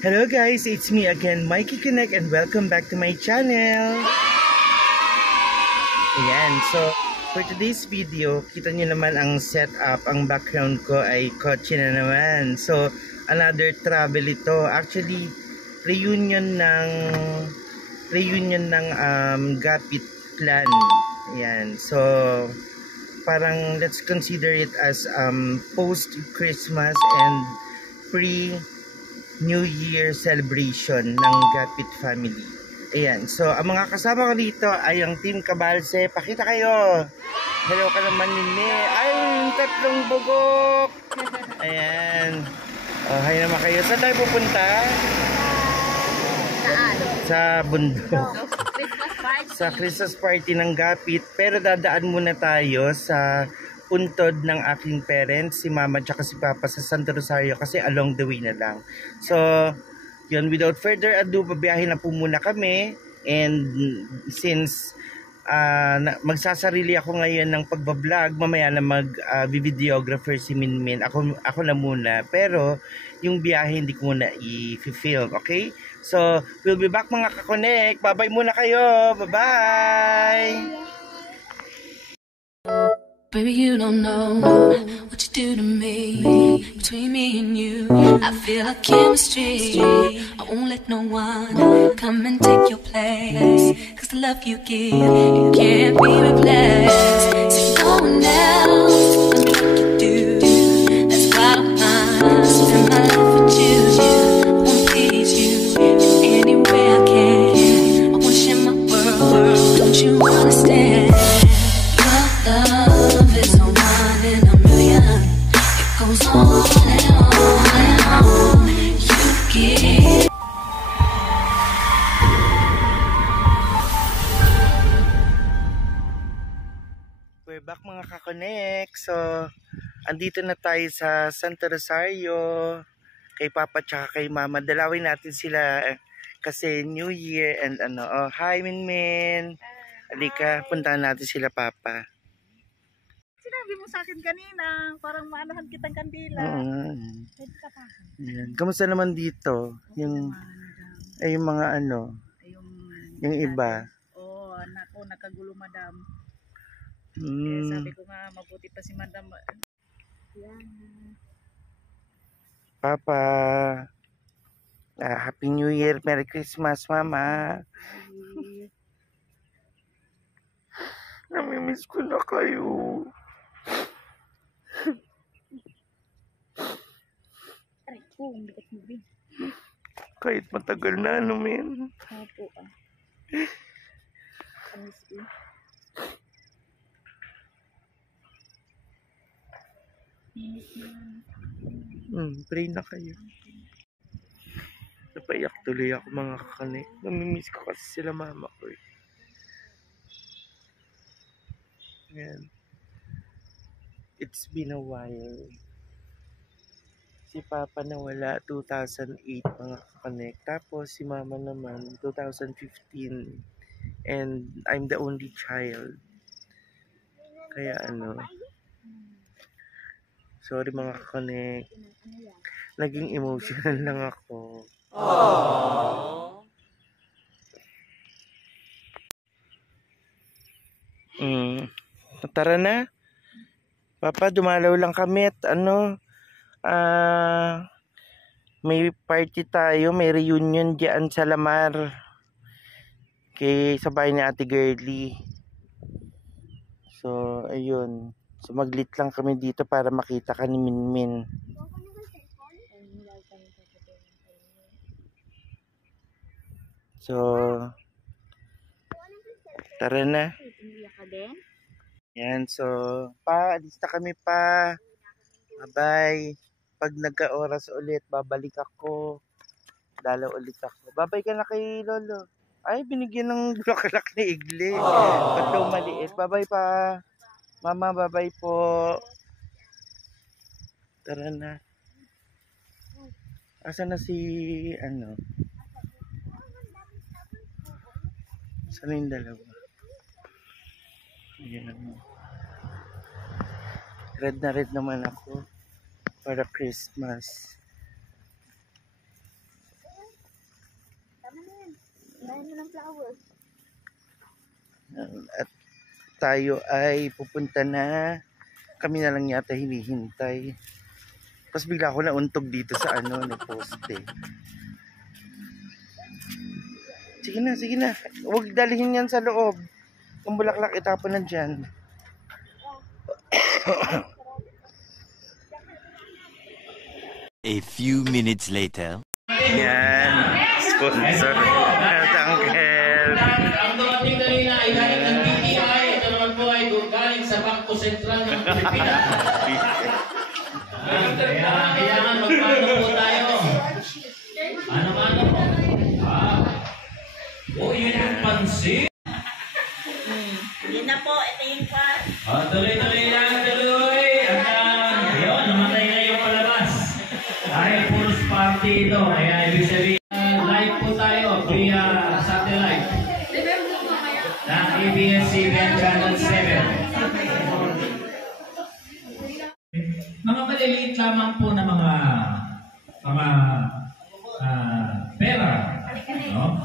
Hello guys, it's me again, Mikey Connect, and welcome back to my channel. Ayan, so for today's video, kita nyo naman ang setup, ang background ko ay kotse na naman. So another travel ito. Actually, reunion ng Gapit clan. Ayan, so parang let's consider it as post Christmas and pre New Year celebration ng Gapit family. Ayan, so ang mga kasama ko dito ay ang Team Cabalse. Pakita kayo. Hello ka naman, Nini. Ay, tatlong bugok. Ayan. Oh, hi naman kayo. Saan tayo pupunta? Saan? Sa bundok. Christmas party. Sa Christmas party ng Gapit. Pero dadaan muna tayo sa puntod ng aking parents, si Mama at si Papa sa Santo Rosario kasi along the way na lang. So, yun, without further ado, babiyahin na po muna kami. And since magsasarili ako ngayon ng pagbablog, mamaya na mag-videographer si Minmin. Ako na muna. Pero, yung biyahe hindi ko muna i-film, okay? So, we'll be back mga kakonek. Bye-bye muna kayo. Bye-bye! Baby, you don't know what you do to me. Between me and you, I feel like chemistry. I won't let no one come and take your place. Cause the love you give, it can't be replaced. So no one else can do like you do. That's why I don't mind spend my life with you. I wanna please you any way I can. I wanna share my world, don't you understand? Your love is a one in a million. It goes on and on and on. You give. We're back mga kakonek. So, andito na tayo sa Santo Rosario kay Papa tsaka kay Mama. Dalawin natin sila kasi New Year and ano. Oh, hi Minmin. Halika, puntahan natin sila Papa. Sinabi mo sa akin kanina, parang maanahan kitang kandila. Pwede ka pa. Yan. Kamusta naman dito? Yung mga ano, yung iba. Oo, nako, nakagulo madam. Kaya sabi ko nga, mabuti pa si madam. Yan. Papa, Happy New Year, Merry Christmas, Mama. Namimiss ko na kayo. Aray ko, ang bigat mo din. Kahit matagal na, ano men. Opo Anis ko. Pray na kayo. Napaiyak tuloy ako mga kakanik. Namimiss ko kasi sila mama ko. Ayan. It's been a while. Si Papa nawala 2008 mga kakanik. Tapos si Mama naman 2015. And I'm the only child. Kaya ano. Sorry mga kakanik. Naging emotional lang ako. Tara na. Papa, dumalaw lang kami at ano, may party tayo, may reunion diyan sa Lamar. Sa bahay ni Ate Girly. So, ayun. So, maglit lang kami dito para makita ka ni Minmin. So, tara na. Yan, so, alis na kami pa. Bye-bye. Pag nagka-oras ulit, babalik ako. Dalaw ulit ako. Bye-bye ka na kay Lolo. Ay, binigyan ng bulaklak ni Igle. Ba't daw maliit? Bye-bye pa. Mama, bye-bye po. Tara na. Asa na si, ano? Saan yung dalawa? Ayan. Red na red naman ako para Christmas. At tayo ay pupunta na. Kami na lang yata hinihintay. Tapos bigla ako nauntog dito sa ano, na poste. Sige na, sige na. Huwag dalihin yan sa loob. Kung bulaklak, itapon na dyan. A few minutes later. Yan. Sponsor. At Uncle. Ang dumating kanina ay galing ng BPI. Ito naman po ay galing sa Bangko Sentral ng Pilipinas. Kaya kailangan magmano po tayo. Ano-ano po? Yun ang pansin. Yun na po, ito yung part. Tuloy-tuloy lang, tuloy. At yun, namatay na yung palabas. Dahil puros party ito. Kaya ibig sabihin, live po tayo via satellite. Ng ABS-CBN Channel 7. Mga maliliit lamang po na mga pera. No?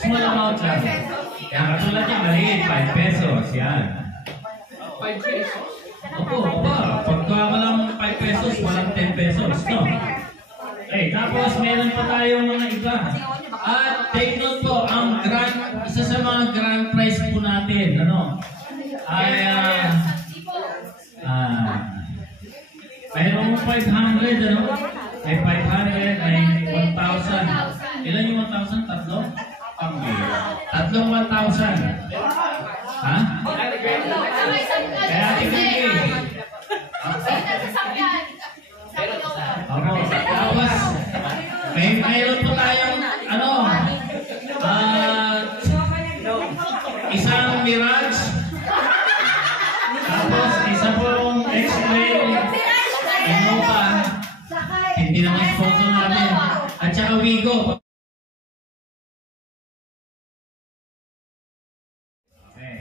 Small amount lang. Yan, katulad niya, maliit, 5 pesos. Yan. 5 pesos? Opo. Pagka walang 5 pesos, walang 10 pesos. No? Okay, tapos meron pa tayong mga iba. At take note po, ang isa sa mga grand prize po natin, ay mayroong 500, May 500, may 1,000. Ilan yung 1,000? Tatlo? Tatlong 1,000. Ha? Kaya tingin tapos, mayroon po tayong, isang Mirage. Tapos, isa pong X-Trail. Innova. Hindi naman sponsor namin. At saka Wigo. Okay.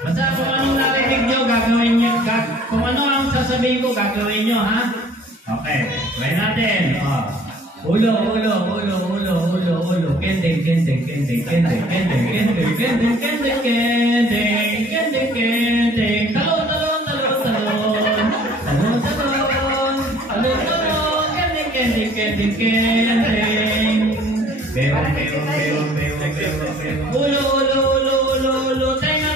Basta kung anong narinig nyo, gagawin nyo. Kung ano ang sasabihin ko, gagawin nyo, ha? Okay. Try natin. Ulo. Kending. Ulo. Tenga.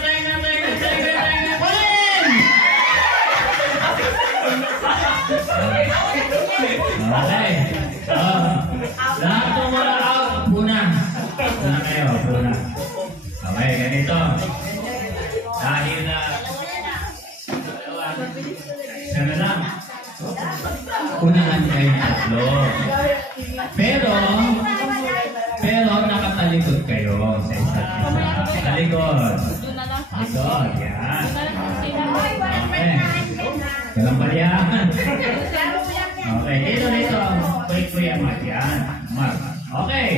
Okay. Lahat ng mga out, puna kayo. Okay, ganito. Dahil na sana lang. Unahan kayo tatlo. Pero nakatalikod kayo sa isa't isa. Talikod. Yan. Okay. Walang baliyahan. Okay, dito. Kuya Mark. Yan. Mark. Okay.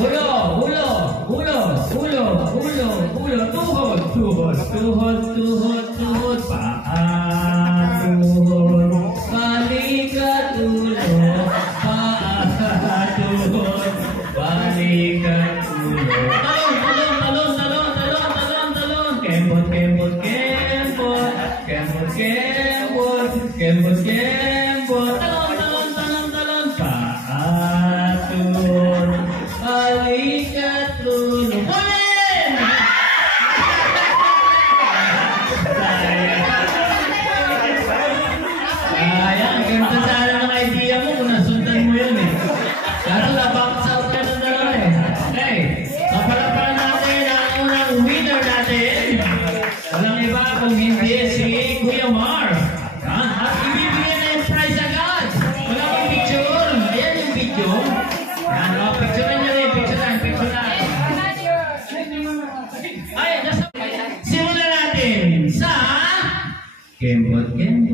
Ulo. Tuhod. Paa. Tuhod. Balikat ulo. Paa. Tuhod. Balikat ulo. Talon. Kembot. Talon. Paa. Tuhod. Balikat ulo. Ulit! Ayan, ganda sana ng idea mo kung nasundan mo yun eh. Kaso na-bounce out ka na dalawa eh. Okay, papalapalan natin ang unang winner natin. Walang iba kung hindi si Kuya Mar. At ibibigyan na yung prize agad. Wala kang picture. Ayan yung video. Yan, picturean nyo rin. Picturean. Ay, simulan natin sa Kembot. Paganda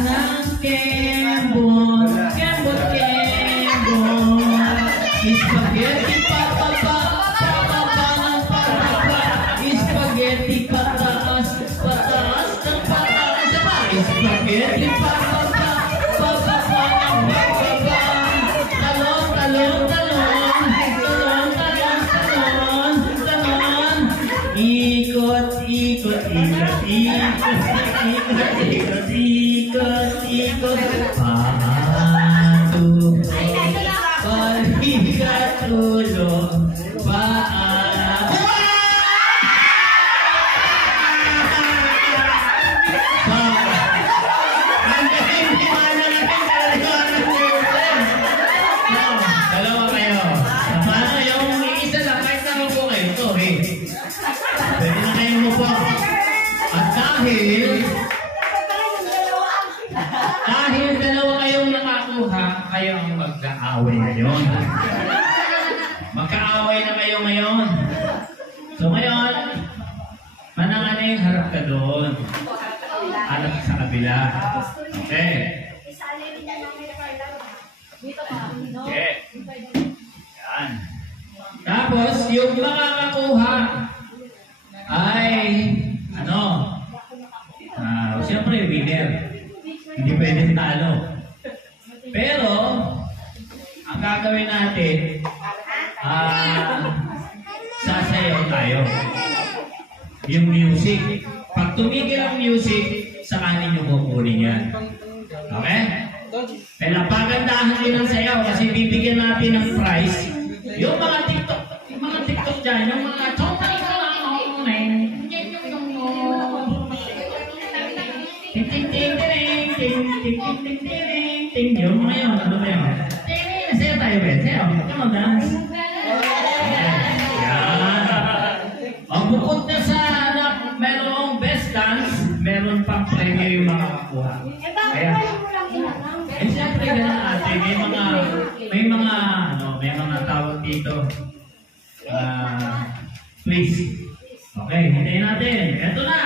ng Kembot. Spaghetti, papa ng para ikot, paano pagkatulog, dalawa kayo. Paano yung isa lang, kahit naman po kayo, sorry. Pwede na kayo mo po. At dahil dalawa kayong nakakuha, kayo ang magkaaway ngayon. Magkaaway na kayo ngayon. So ngayon, mananganay, harap ka doon. Harap sa kabila. Okay. Okay. Yan. Tapos, yung makakakuha ay, siyempre, winner. Hindi pwedeng talo. Pero, ang gagawin natin, sasayaw tayo. Yung music. Pag tumigil ang music, sa kanin nyo kukunin yan. Okay? Pagpagandahan din ang sayaw kasi bibigyan natin ng prize. Yung mga TikTok dyan, yung mga yung mga yun, ano ba yun? Sayaw tayo, Ben. Sayaw. Come on, dance. Yan. Ang bukod na sa merong best dance, meron pang premyo yung mga kakuha. Kaya, siyempre ganun ate, may mga tawag dito. Please. Okay, hintayin natin. Eto na.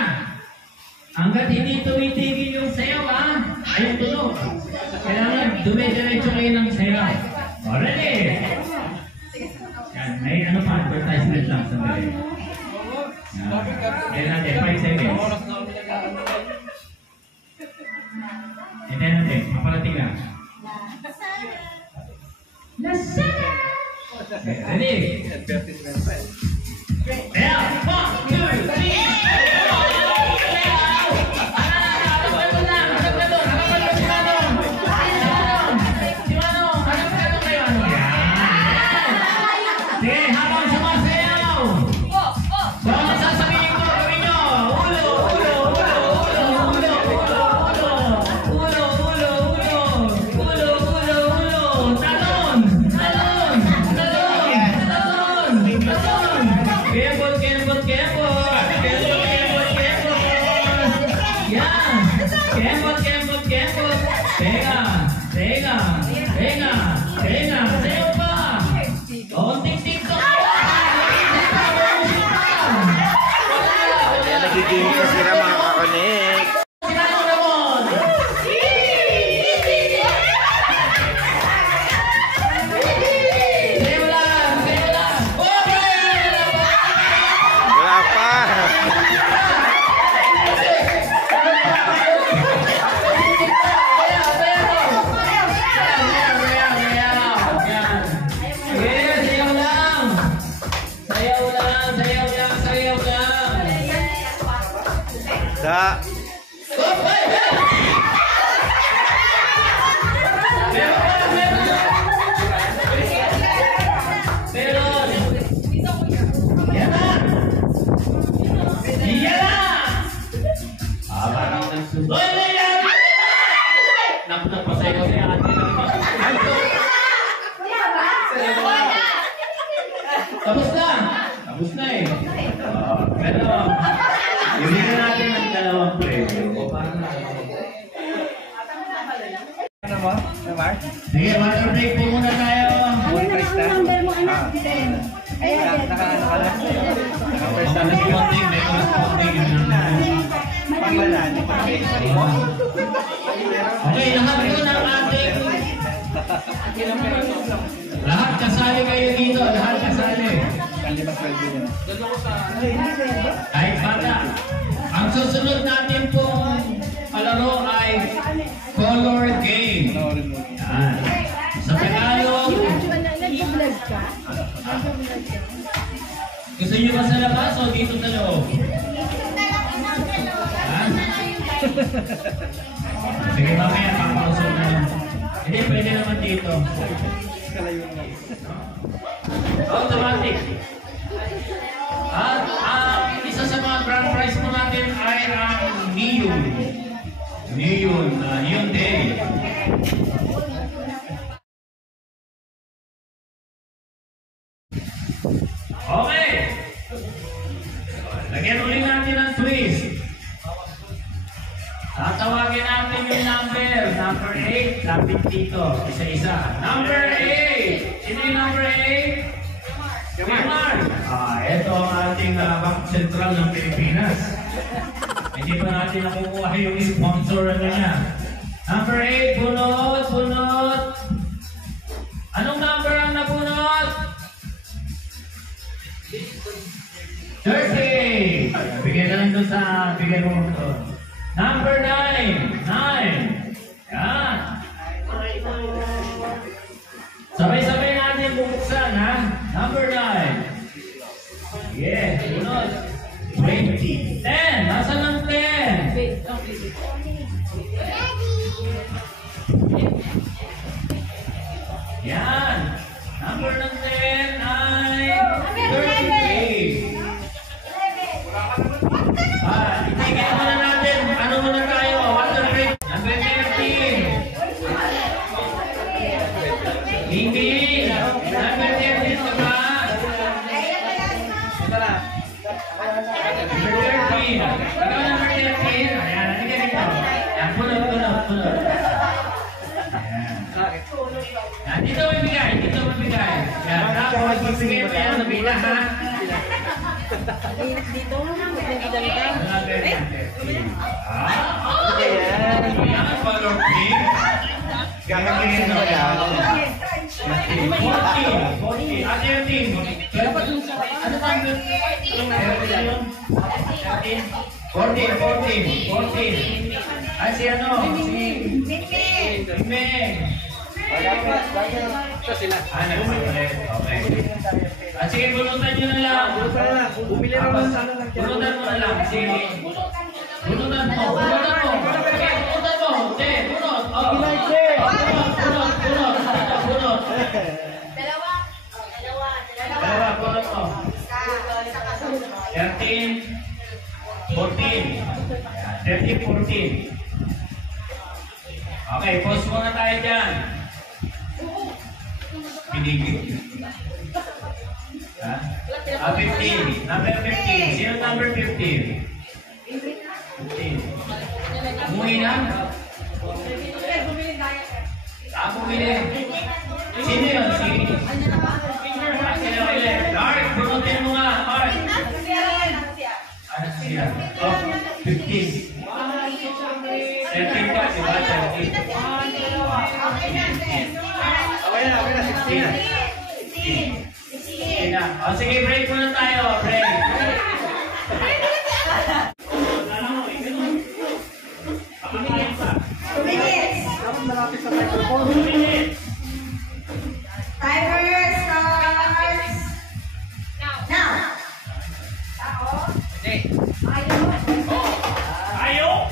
Hanggat hindi tumitigil yung sayaw, ayun tunog. Kailangan dumidiretso kayo ng sayaw. Already. Yan, may advertisement lang sa dali. Yan natin, 5 seconds. Hintayin natin, paparating lang. Ready? Yeah, 1, 2, 3, Nagiging kasi na mga kakonek. Wala pa. Da. Tapos na eh. Pero, ibigyan natin ang dalawang premyo. O paano na? Ano mo? Mark? Sige, water break po muna tayo. Okay, lahat po ng ating lahat kasali kayo dito. Lahat kasali. Kahit bata. Ang susunod natin pong palaro ay color game. Yan. Sa Tagalog, gusto nyo ba sa labas o dito sa loob? Sige, mamaya pakausap na lang. Hindi, pwede naman dito. Automatic. At ang isa sa mga grand prize po natin ay ang Neon. Neon Day. Okay. Lagyan ulit natin ang twist. Tatawagin natin yung number 8, lapit dito, isa-isa. Number 8! Sino yung number 8? Yamar! Ito ang ating Bank Sentral ng Pilipinas. Hindi pa natin nakukuha yung sponsor niya. Number 8, bunot! Anong number ang nabunot? 30! Bigyan na lang doon sa bigyan mo ito. Number 9! Yan! Sabay-sabay natin bubuksan, ha? Number 9. Yeah, bunot. 20. 10. Nasaan ang 10? Yan. Number ng 10 ay 38. Itigil muna natin. Ano muna tayo? Water break. Number 13. Hindi. Number 13 ka ba? Number 13. Ikaw number 13. Ayan, halika dito. Ayan, punot. Ayan. Dito mabigay. Ayan, tapos magbigay mo yan. Nabila, ha? Dito, nagdidal ka. Ayan, color pink. Gagawin na lang. 40. Ate yung team. Ano ba? 14. Ay, si ano? Si Ming. Okay. At sige, bunutan nyo na lang. Bunutan mo na lang. Sige. Bunutan mo. Sige, bunutan mo. Sige, bunot. Bunot. Dalawa, bunot mo. 13, 14. 13, 14. Okay, pause muna tayo dyan. Pinigil. 15. Number 15. Sino number 15? 15. Umuwi na? Bumili. Sino yun? Sino ulit? Art, bunutin mo nga. Art. Ano siya? Oh, 15. 13 ka, diba? 13. Okay na, 16. O sige, break muna tayo. Break. Timer starts now. Ayaw!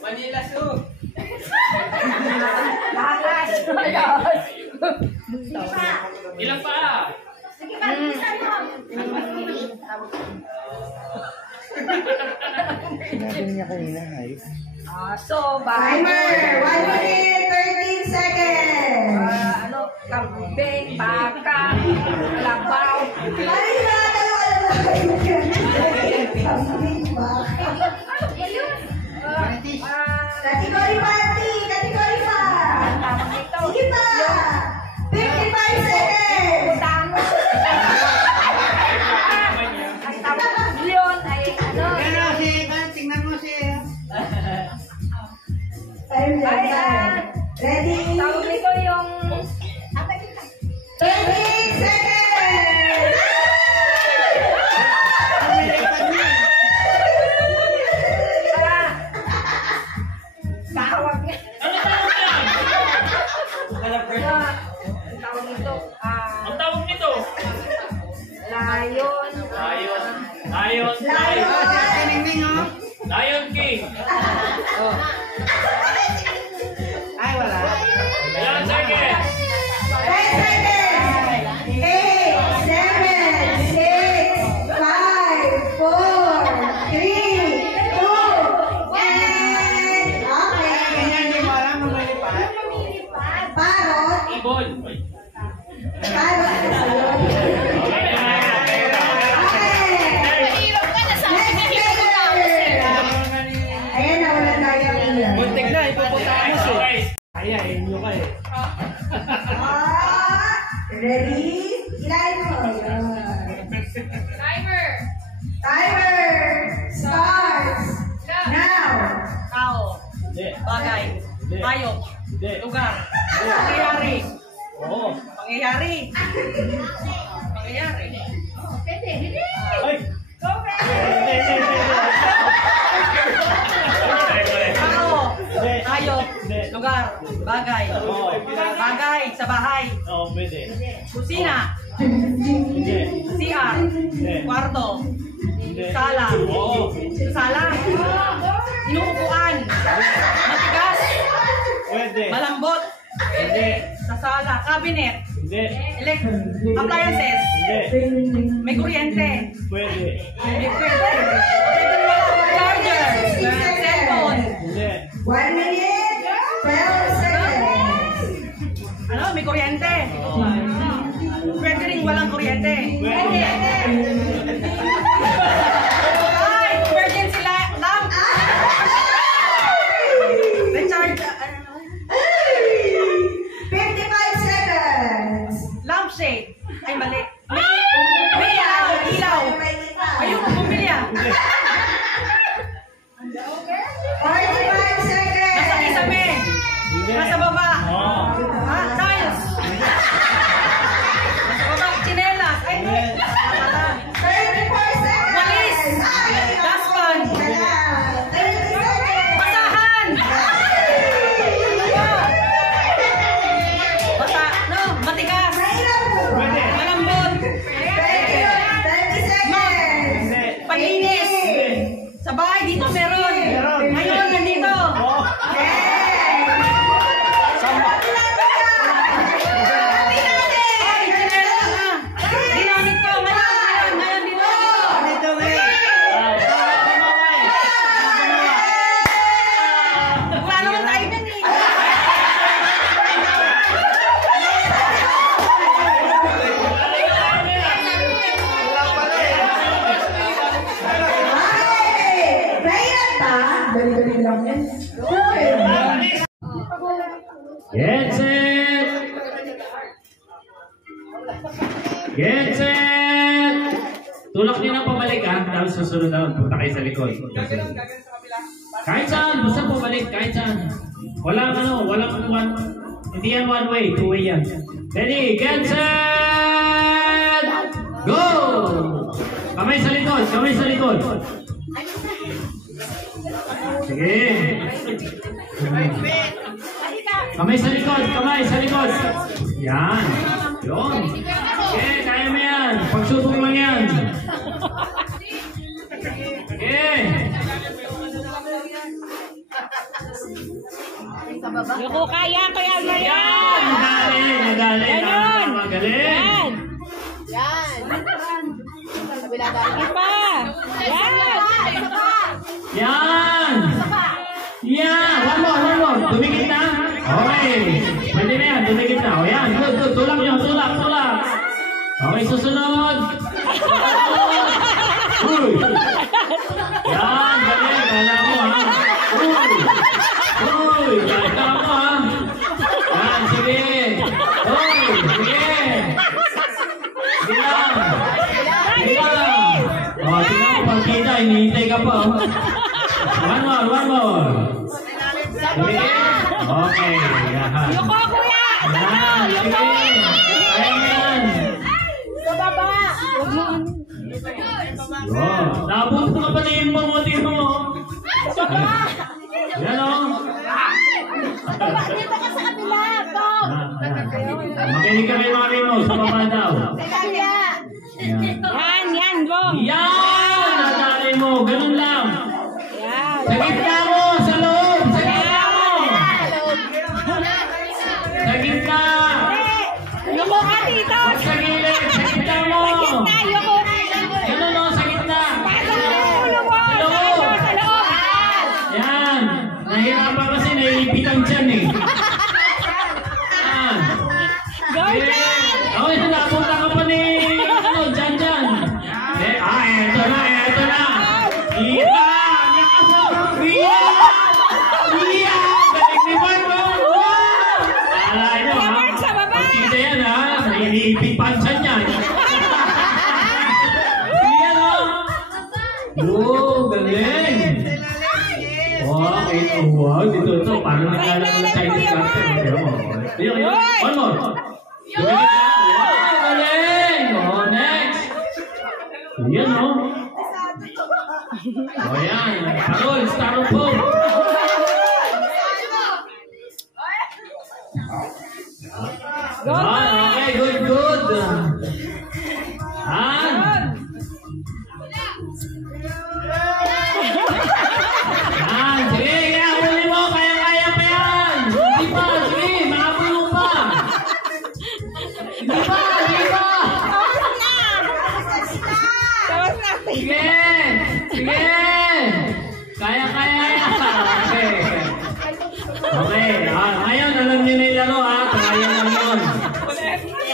Manila soup. Ilan pa? Sige, mag-isa mo. Sinabi niya kanina, hay. Timer, 1 minute, 13 seconds. Kambing, baka, labaw. Parang nakakalawa na kayo. Kambing ba? Category party, category pa. Sige pa. 55 seconds. Ang tawag yun ay ano? Time lang. Ready? Tawag nito yung 13 seconds. Lion. Lion King. Ay, wala. Ilan seconds? 10 seconds. 8, 7, 6, 5, 4, 3, 2, and... Okay. Parot. Ibon. Parot. Ayan na, wala tayo. Muntik na, ipuputamos eh. Okay. Ready? Ilayin mo. Timer starts now. Tao. Bagay. Hayop. Lugar. Pangyayari. Pangyayari. Pangyayari. Tao. Hayop. Lugar. Bagay. Bagay sa bahay. Kusina. CR. Kwarto. Sala. Sala. Inuupuan. Matigas. Malambot. Sa sala. Cabinet. Appliances. May kuryente. May pwede. Charger. Cellphone. 1 minute, 12 seconds. Ano? May kuryente. Pwede rin walang kuryente. Pwede. Ay! Emergency lamp. Recharge. 55 seconds. Lampshade. Ay, mali. May ilaw. Ayun, bumili ah. 45 seconds. Nasa kisame. Nasa baba. Ha? Tiles. Nasa baba. Chinelas. Ay, wala. 34 seconds. Walis. Dustpan. 30 seconds. Basahan. Basa. No, matigas. Malambot. 30 seconds. Palinis. Sa bahay dito meron. Ngayon, nandito. Ay, chinelas na. Ginamit ko. Ngayon dito. Wala naman tayo dyan eh. Okay. Kailan ba? Dali-dali lang yan. Get set! Get set! Tulak niyo ng pabalik ha, tapos susunod na punta kayo sa likod. Kahit saan, basta pabalik, kahit saan. Walang one, hindi yan one way, two way yan. Ready, get set! Go! Kamay sa likod, kamay sa likod. Sige. Kamay sa likod, kamay sa likod. Yan. Yun. Okay, kaya mo yan. Pagsubok lang yan. Okay. Yuko, kaya na Yan. yan. Magaling. Ganon. Magaling. Yan. Sige pa. Yan. Yan. Yan. One more. Tumigit na. Okay. Pwede na yan. Tumigit na. O yan. Good. Tulak nyo. Tulak. Okay, susunod. Uy. Yan. Galing. Kala mo ha. Uy. Kala mo ha. Yan. Sige. Uy. Sige. Sige lang. O, tingnan mo pagkita. Hinihintay ka pa. One more. Sige. Okay. Yan. Yuko, kuya. Yan. Sige. Kaya mo yan. Sa baba. Huwag mo. Nabuto ka pa na yung mamuti mo. Yan o. Dito ka sa kabila. Tom. Makinig kami mga lino sa baba daw. Kaya. Yan. Yan! Nadali mo. Ganun lang. Sa gitna mo. Sa loob. Sa gitna mo. Sa gitna. Yuko ka dito. Sa gilid. Sa gitna mo. Yuko. Ganun o. Sa gitna. Sa loob. Sa loob. Yan. Nahirapan kasi naiipitan dyan eh. Yan. Go, Jan! Okay, napunta ka pa ni Jan. Eto na. Iya! Galing ni Mark! Alala nyo ha? Pagkita yan ha? Naiipit pansan yan. Yan ha? Galing! Okay, wow, dito. Parang naglalaro ng Chinese culture. One more. Galing! Next! Yan o. Yan. Parol, styrofoam. Okay, good. Sige, huli mo. Kaya pa yan. Hindi pa, sige. Makapulong pa. Hindi pa. Sige. Kaya. Okay. Ngayon, alam niyo na yung laro ha. Trial lang yun.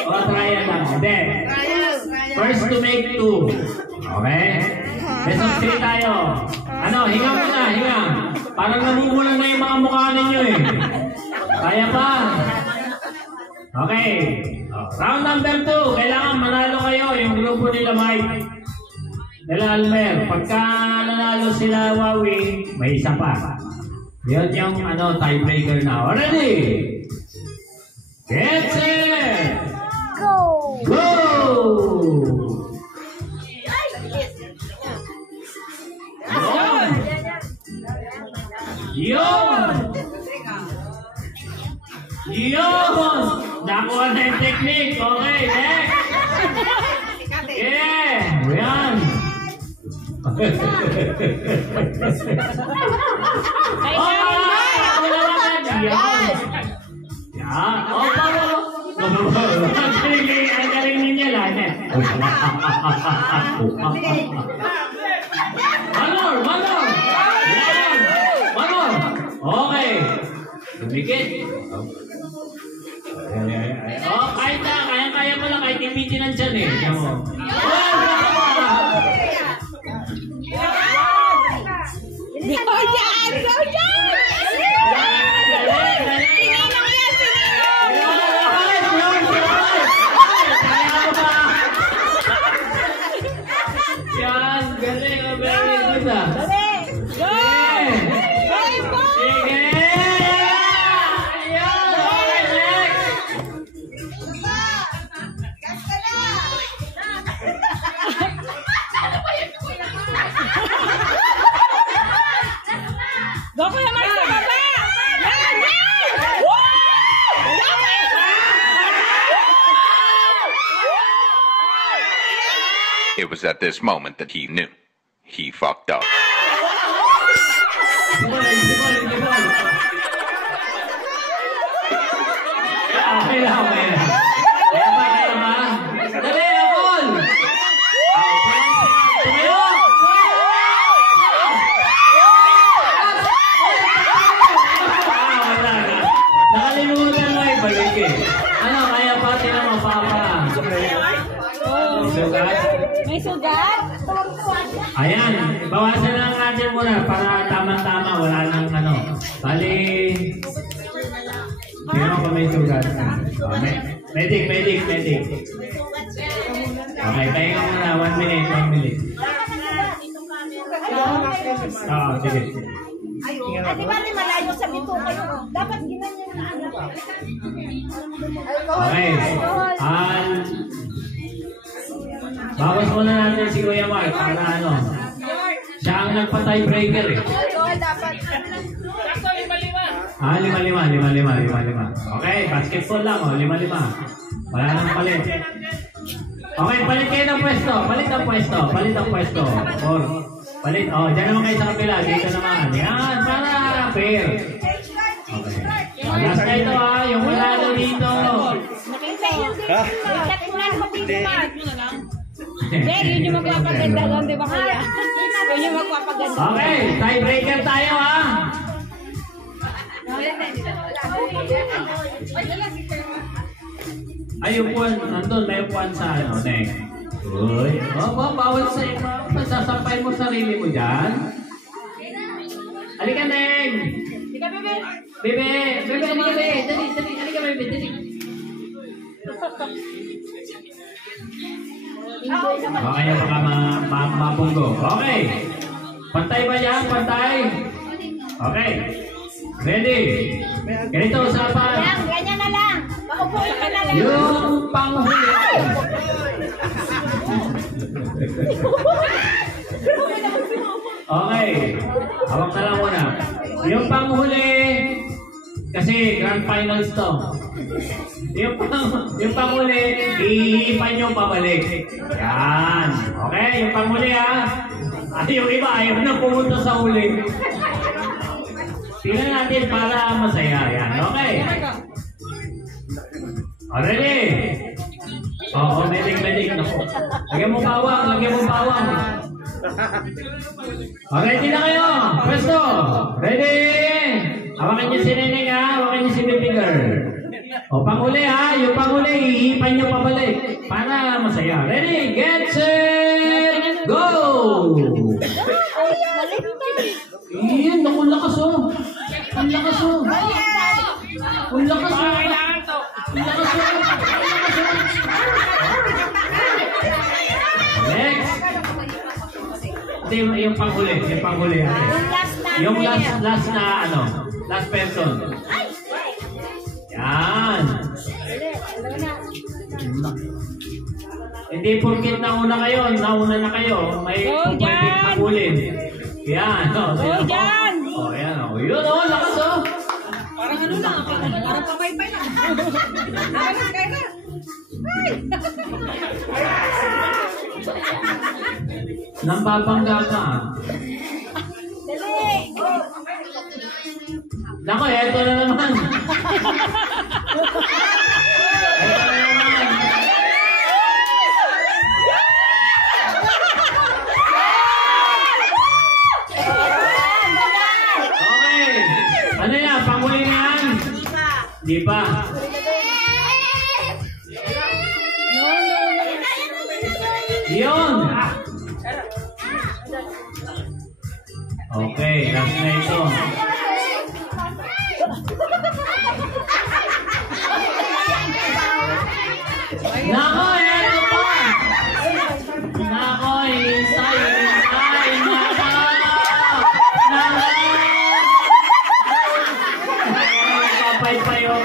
Trial lang. Then, first to make two. Okay? Best of 3 tayo. Hinga muna, hinga. Parang namumulan na yung mga mukha ninyo eh. Kaya pa. Okay. Round number 2. Kailangan manalo kayo yung grupo nila Mike. Nila Almer. Pagka nanalo sila Wawi, may isa pa. Yun yung tiebreaker na. Ready? Get set! Go! Yun! Nakuha na yung technique. Okay, next! Yeah! Yan! Ang galing ninyo lang eh. Manor! Okay. Dumikit. Kaya mo lang kahit ipitin ang dyan eh. Diyan mo. Go, Jan! It was at this moment that he knew. He fucked up. Nakalimutan mo yung balik eh. Kaya pati na mapapa. May sugat? Ayan, bawasan lang natin muna para tama-tama, wala nang Bali, sino pa may sugat? Medic. Okay, tayo muna, 1 minute. Sige. Ate Bali, malayo sa bito kayo. Dapat ginanyan na Okay. Bawas muna natin si Kuya Mark para siya ang nagpa-tiebreaker eh. Lima. Okay, basketball lang 5-5. Wala nang palit. Okay, palit kayo ng pwesto. Palit ang pwesto. Palit ang pwesto. Or, palit. Oh, dyan naman kayo sa kabila. Dito naman. Yan, para fair. Okay. Last na ito ha. Yung manalo dito. Ha? Yun yung magpapaganda doon, di ba kuya? Yun yung magpapaganda. Okay, tiebreaker tayo ha. Ay, upuan. Nandun, may upuan sa ano, Neng. Uy. Bawal sa iyo. Sasampay mo sarili mo dyan. Halika, Neng. Bebe. Bebe, halika, Bebe. Dali. Halika, Bebe. Dali. Okay, baka mapunggo. Okay. Pantay ba yan? Pantay? Okay. Ready? Ganito, usapan. Ganyan na lang. Paupo ka na lang. Yung panghuli. Okay. Hawak na lang muna. Yung panghuli, kasi grand finals to. Yung panghuli, ihipan nyo pabalik. Yan. Okay, yung panghuli ha. At yung iba, ayaw na pumunta sa huli. Tingnan natin para masaya. Yan, okay. Ready? Oo, medic. Naku. Lagyan mo bawang. Ready na kayo? Pwesto. Ready? Hawakan niyo si Neneng ha. Hawakan niyo si baby girl. O, panghuli ha. Yung panghuli, ihipan niyo pabalik. Para masaya. Ready? Get set! Go! Iyan, naku, lakas oh. Ang lakas oh. Ang lakas oh. Next. Ito yung panghuli. Yung last na ano. Last person. Yan. Hindi porkit nauna na kayo. May pwedeng pagulin. Yan. Yan. Oh, yan. Oh, yun oh. Lakas oh. Parang ano lang. Parang pabaypay lang. Nambabangga ka. Dali. Nako, eto na naman. Okay. Ano yan? Panghuli na yan? Di pa. Yun. Okay, last na ito. Nako, eto pa. Nako, hintay. Nako. Papay-payo.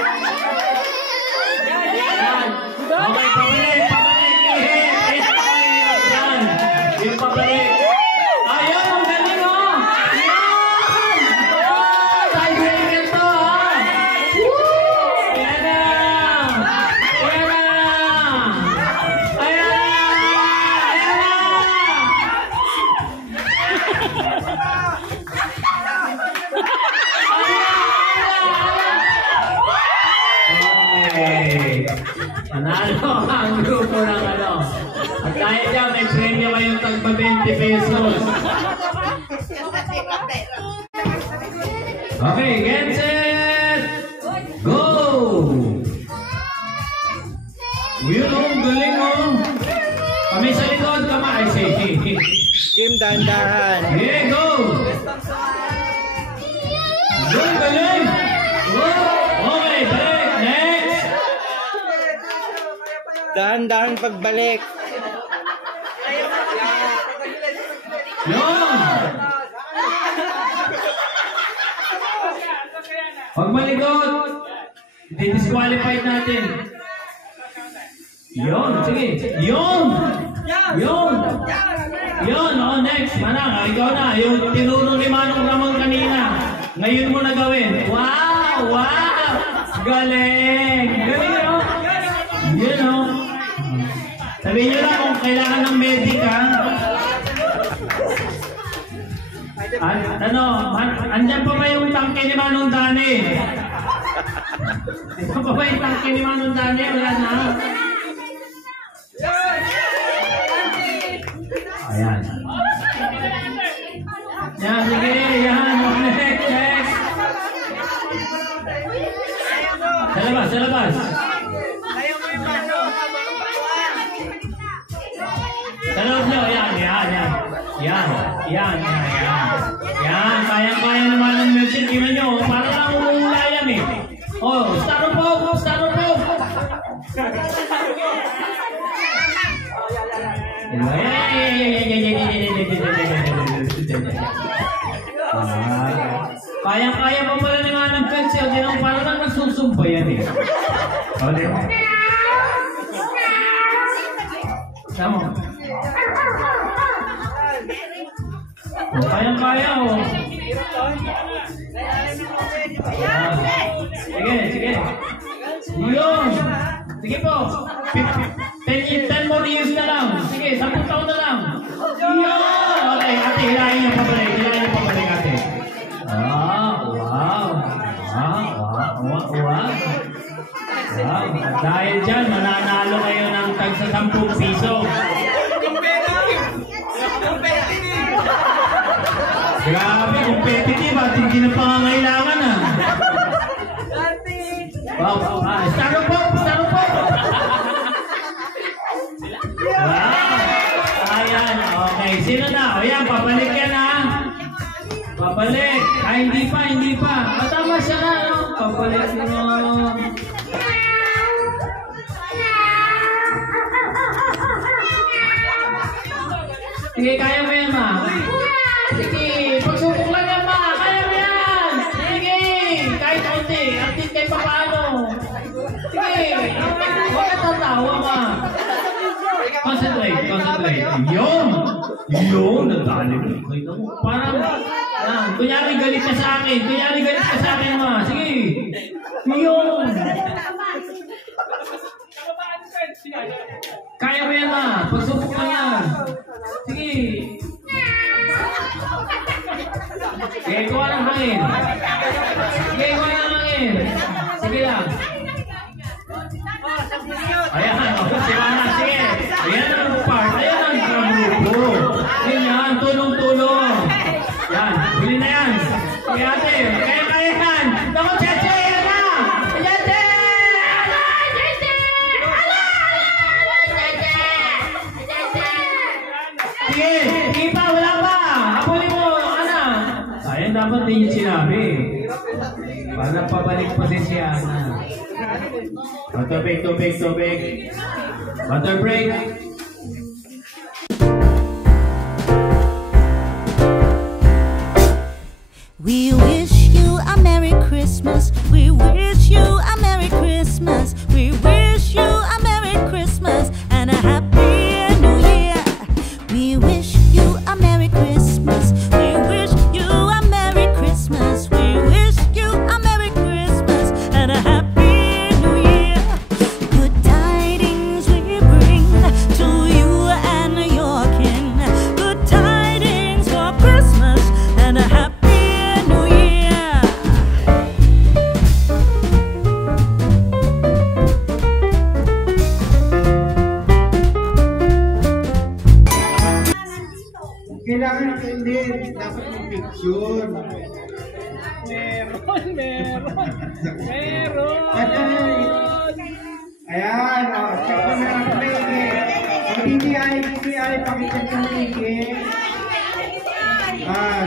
Yan. Okay, pabalik. Yan. Yung pabalik. Ayun, ang galing o. Yan. Tiebreaker to ha. Yan na. Okay. Panalo ang grupo ng ano. At dahil dyan, may premyo kayong tagpa 20 pesos. Okay, get set! Go! Yun o, galing o. Kami sa likod, kamay. Kim, dahan-dahan. Yeah, go! Go, galing! Okay, balik. Next! Dahan-dahan pagbalik. Yun! Pag malikot, disqualified natin. Yun, sige. Yun! Yun! Yun, oh, next. Manang, ikaw na. Yung tinuro ni Manong Ramon kanina. Ngayon mo na gawin. Wow! Wow! Galing! Galing, oh! Yun, oh! Sabihin nyo lang kung kailangan ng medic, ha? Andyan pa ba yung tangke ni Manong Dani? Ito pa ba yung tangke ni Manong Dani? Wala na. Ayan. Yan, sige. Yan. Next. Sa labas. Sa loob nyo. Yan. Kaya naman ng milkshake. Tingnan nyo. Para lang umulayan eh. Oh, styrofoam. Kaya pa pala naman ng pencil. Para lang nagsusumpa yan eh. O, di ba? Tama. Kaya oh. Sige. Yun. Sige po. 10 more years na lang. Sige, 10 taon na lang. Yun. Okay, ate, hilahin niyo pabalik, ate. Wow. Dahil dyan, mananalo kayo ng tag sa 10 piso. Grabe, competitive at hindi na pangangailangan ah. Wow. Styrofoam. Wow. Ayan, okay. Sino na? O yan, pabalik yan ha. Pabalik. Hindi pa. Tama siya na, no? Pabalik mo. Sige, kaya mo yan, ma. Sige, pagsubok lang yan, ma. Kaya mo yan. Sige, kahit konti. Akit kayo pa paano. Sige, huwag ka tatawa, ma. Concentrate. Yun, nadali mo. Parang, kunyari galit ka sa akin. Ma. Sige. Yun. Kaya mo yan, ma. Pagsubok lang yan. Sige. Sige, kuha ng hangin. Sige lang. Ayan, simana. Sige. Ayan ang part. Ayan ang grupo. Ayan, tulong. Yan, huli na yan. Sige, ate. Kaya yan. Naku, Cheche, yan na. Cheche! Sige pa, wala pa. Habulin mo, anak. Sayang dapat din yung sinabi. Para pabalik pa si Ana. Tubig. Water break. We wish you a Merry Christmas. We wish you a Merry Christmas. We wish you a Merry Christmas and a Happy New Year. We wish you a Merry Christmas. We wish you a Merry Christmas. We wish you a Merry Christmas and a Happy New Year. Good tidings we bring to you and your kin. Good tidings for Christmas and a Happy New Year. Kailangan hindi. Dapat yung picture. Meron. Ayan, check mo na ang play. DTI, pakita yung play.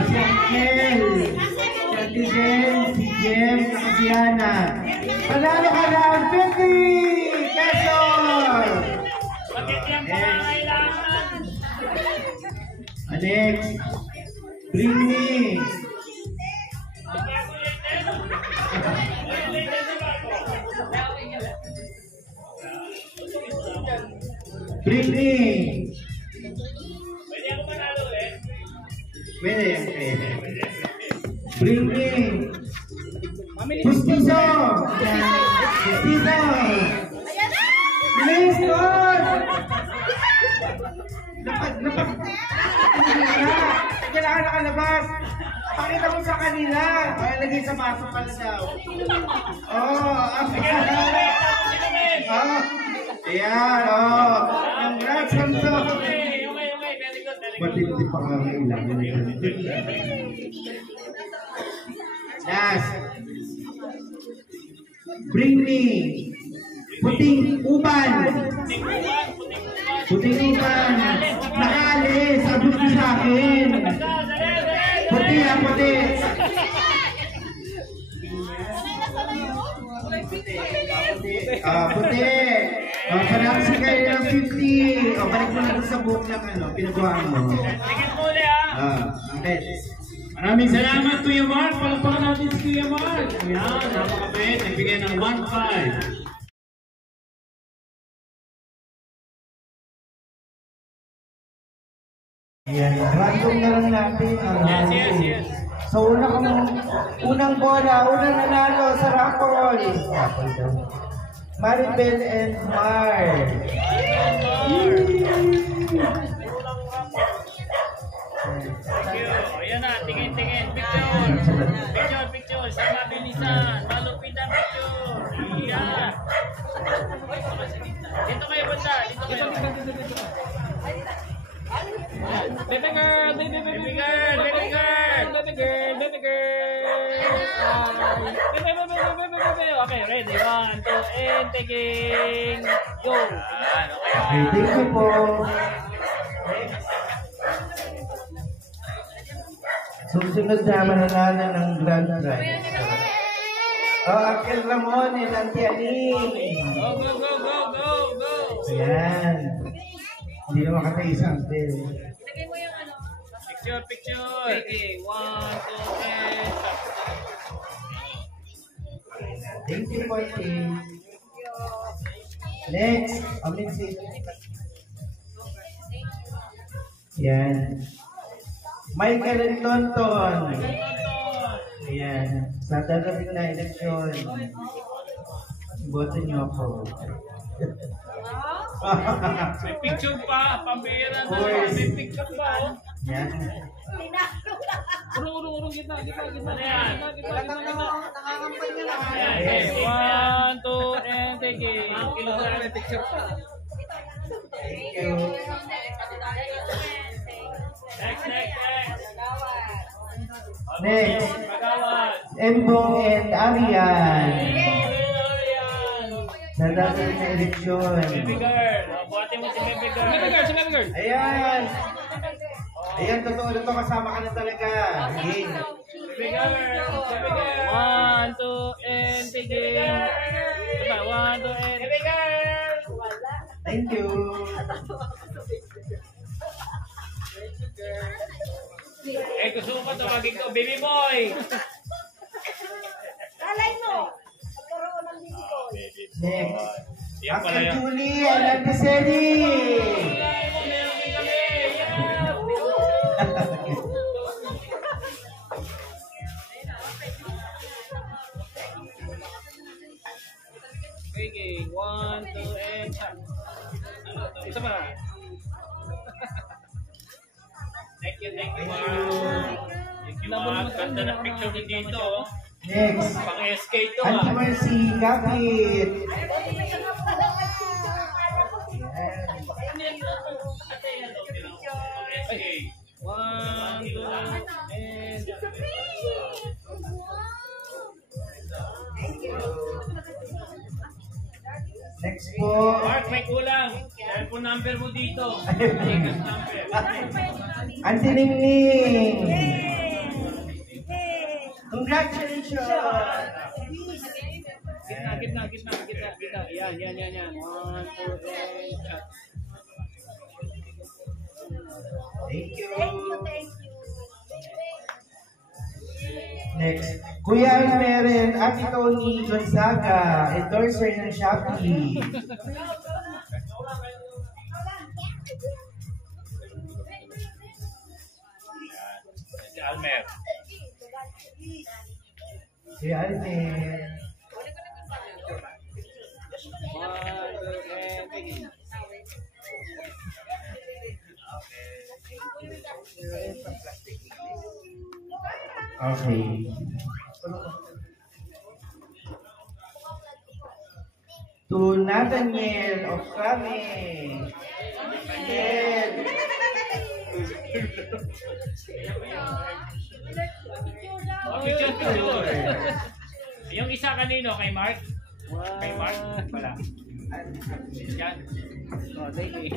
Si Angel, si Ate Jen, si Jem, saka si Ana. Panalo ka ng 50 pesos! Alex, bring me. Bring me. Pwede. Bring me. Pustiso. Pustiso. Please, God. Kailangan nakalabas. Pakita mo sa kanila. Ay, lagay sa baso pala daw. Ayan, congrats, Santo. Okay, very good. Matindi pa nga kailangan. Last. Bring me puting uban. Puting uban. Nakaalis. Abot ko sa akin. Puti ha, puti. Puti. Panakasi kayo ng 50. Balik mo na sa buhok ng pinagawa mo. Tingin mo ulit ha. Okay. Maraming salamat, Kuya Mark. Palakpakan natin si Kuya Mark. Yan, napakabait. Nagbigay ng 1.5. Yan, random na lang natin. Yes. So, unang bola, unang nanalo sa raffle. Maribel and Mar. Ayan na, tingin. Picture. Sama bilisan. Malupit na picture. Iyan. Dito kayo banda. Baby girl. Okay, ready. 1, 2, and taking. Go. Okay, thank you po. Susunod na mananalo ng grand prize. Akil Ramon and Auntie Aning. Go. Ayan. Hindi na makatay isang bell. Picture. Okay, 1, 2, and stop. Thank you, Pointy. Next, Aminsit. Yan. Michael and Tonton. Ayan. Sa darating na eleksyon, boto niyo ako. May picture pa, pambira na. May picture pa. Yan. Urong, gitna. Ayan. Ayan, 1, 2, and take it. May picture pa. Thank you. Next. Embong and Arian. Sa darating na eleksyon. Baby girl. Buhatin mo si baby girl. Ayan. Ayan, totoo na to. Kasama ka na talaga. Game. Baby girl. 1, 2, and take it. 1, 2, and baby girl. Thank you. Gusto ko tawagin ko, baby boy. Kalay mo. Magkaroon ng baby boy. Next. Yan pala Uncle yan. Julie and Auntie Sally. Okay, 1, 2, and start. Isa pa. Thank you, Mark. Thank you, Mark. Ganda ng picture mo dito. Next. Pang SK to Auntie Mercy Gapit. SK. 1, 2, and Next po. Mark, may kulang. Telephone number mo dito. Ticket number. Auntie Ningning. Congratulations. Gitna. Yan. 1, 2, and shot. Thank you. Thank you. Next. Kuya Almeren, Ate Tony Gonzaga, endorser ng Shopee. Si Almer. Kuya Almeren. 1, 2, and begin. Okay. To Nathaniel of Kami. Nathaniel. Picture. Yung isa kanino? Kay Mark? Kay Mark? Wala. Yan. Oh, thank you.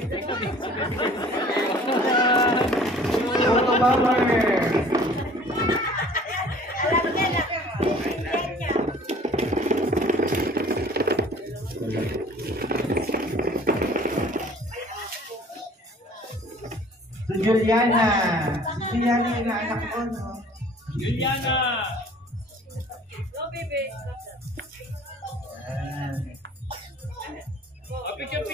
Photo bomber. To Juliana. Juliana yung anak ko, no? Juliana! Go, baby. Oh, picture.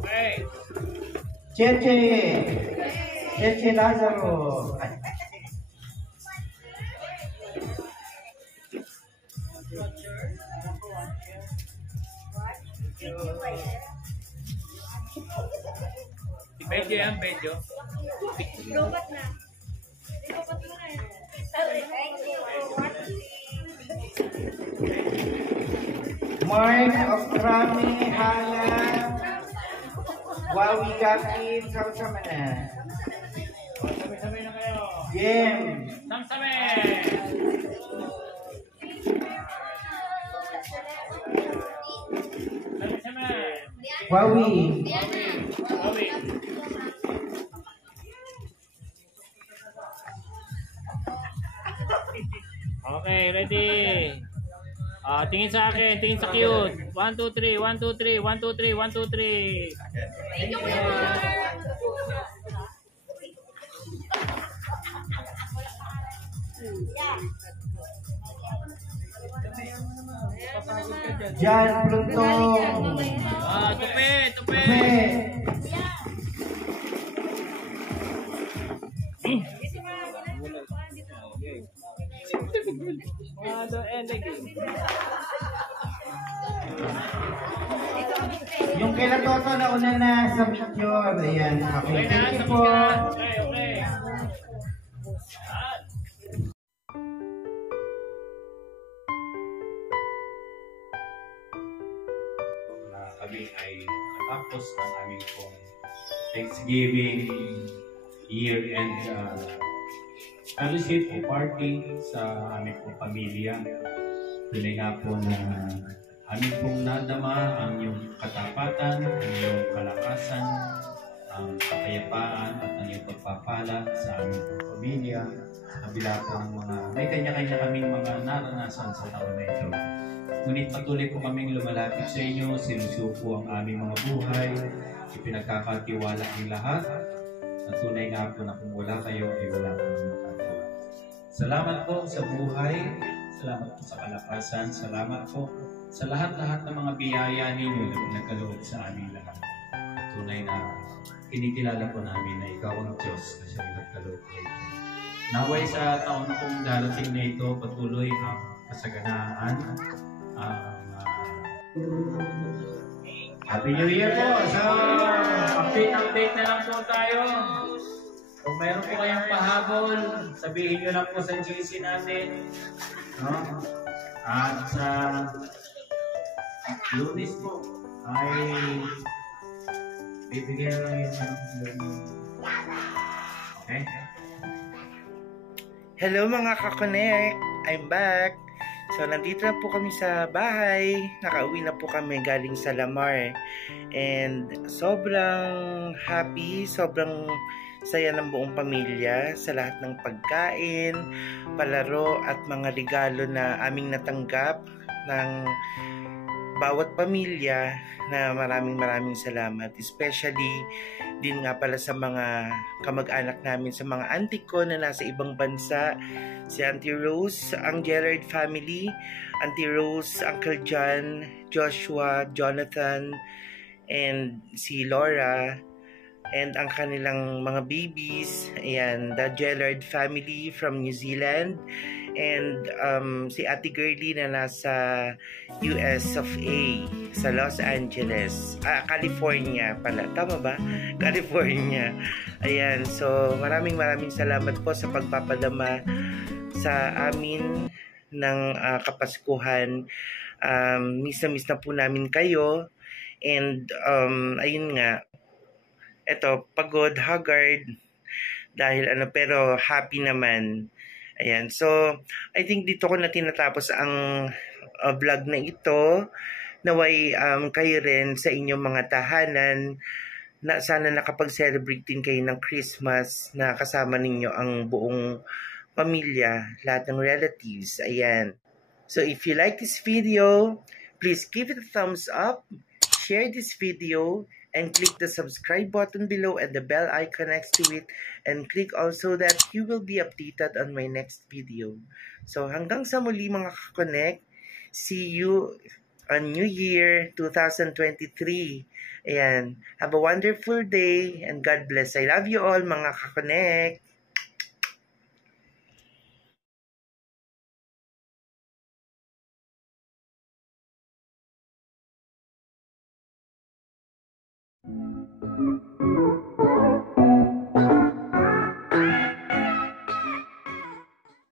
Okay. Cheche Lazaro. Medyo yan, medyo. Lobat na. Lobat mo na eh. Mark of Rami, Hala, Wawi Gakit, sama-sama na. Sabay-sabay na kayo. Jem, Samsame! Samsame! Wawi. Wawi. Okay, ready. Tingin sa akin, tingin sa cute. 1, 2, 3, 1, 2, 3, 1, 2, 3, 1, 2, 3. Thank you, Jan Pluntong. Tupi. Tupi. Yung kay Toto na una na sa picture. Ayan. Okay, thank you po. Okay. Kami ay nakatapos ng aming pong Thanksgiving year-end fellowship o party sa aming pong pamilya. Tuloy nga po na aming pong nadama ang iyong katapatan, ang iyong kalakasan, ang kapayapaan at ang iyong pagpapala sa aming pong pamilya. Kabila po ng mga, may kanya-kanya kaming mga naranasan sa taon na ito. Ngunit patuloy po kaming lumalapit sa inyo, sinusuko ang aming mga buhay, ipinagkakatiwala ang lahat, at tunay nga po na kung wala kayo ay wala kang makagawa. Salamat po sa buhay, salamat po sa kalakasan, salamat po sa lahat-lahat ng mga biyaya ninyo na pinagkaloob sa aming lahat. Tunay na kinikilala po namin na ikaw ang Diyos na siya pinagkaloob ko ito. Naway sa taon na kong darating na ito, patuloy ang kasaganaan. Happy New Year po! So, update na lang po tayo. Kung mayroon po kayong pahabol, sabihin nyo lang po sa GC natin. No? At sa Lunes po ay bibigyan lang yung okay? Hello mga kakonek! I'm back! So, nandito na po kami sa bahay. Nakauwi na po kami galing sa Lamar. And sobrang happy, sobrang saya ng buong pamilya sa lahat ng pagkain, palaro at mga regalo na aming natanggap ng bawat pamilya na maraming salamat. Especially din nga pala sa mga kamag-anak namin, sa mga auntie ko na nasa ibang bansa. Si Auntie Rose, ang Gerard family, Auntie Rose, Uncle John, Joshua, Jonathan, and si Laura, and ang kanilang mga babies. Ayan, the Gerard family from New Zealand, And si Ate Girlie na nasa US of A, sa Los Angeles. California pala. Tama ba? California. Ayan. So, maraming salamat po sa pagpapadama sa amin ng Kapaskuhan. Miss na po namin kayo. And, ayun nga. Eto, pagod, haggard. Dahil pero happy naman. Ayan. So, I think dito ko na tinatapos ang vlog na ito. Naway kayo rin sa inyong mga tahanan na sana nakapag-celebrate din kayo ng Christmas na kasama ninyo ang buong pamilya, lahat ng relatives. Ayan. So, if you like this video, please give it a thumbs up, share this video, and click the subscribe button below and the bell icon next to it, and click also that you will be updated on my next video. So hanggang sa muli mga ka-connect, see you on New Year 2023. Ayan, have a wonderful day and God bless. I love you all mga ka-connect. Thank you.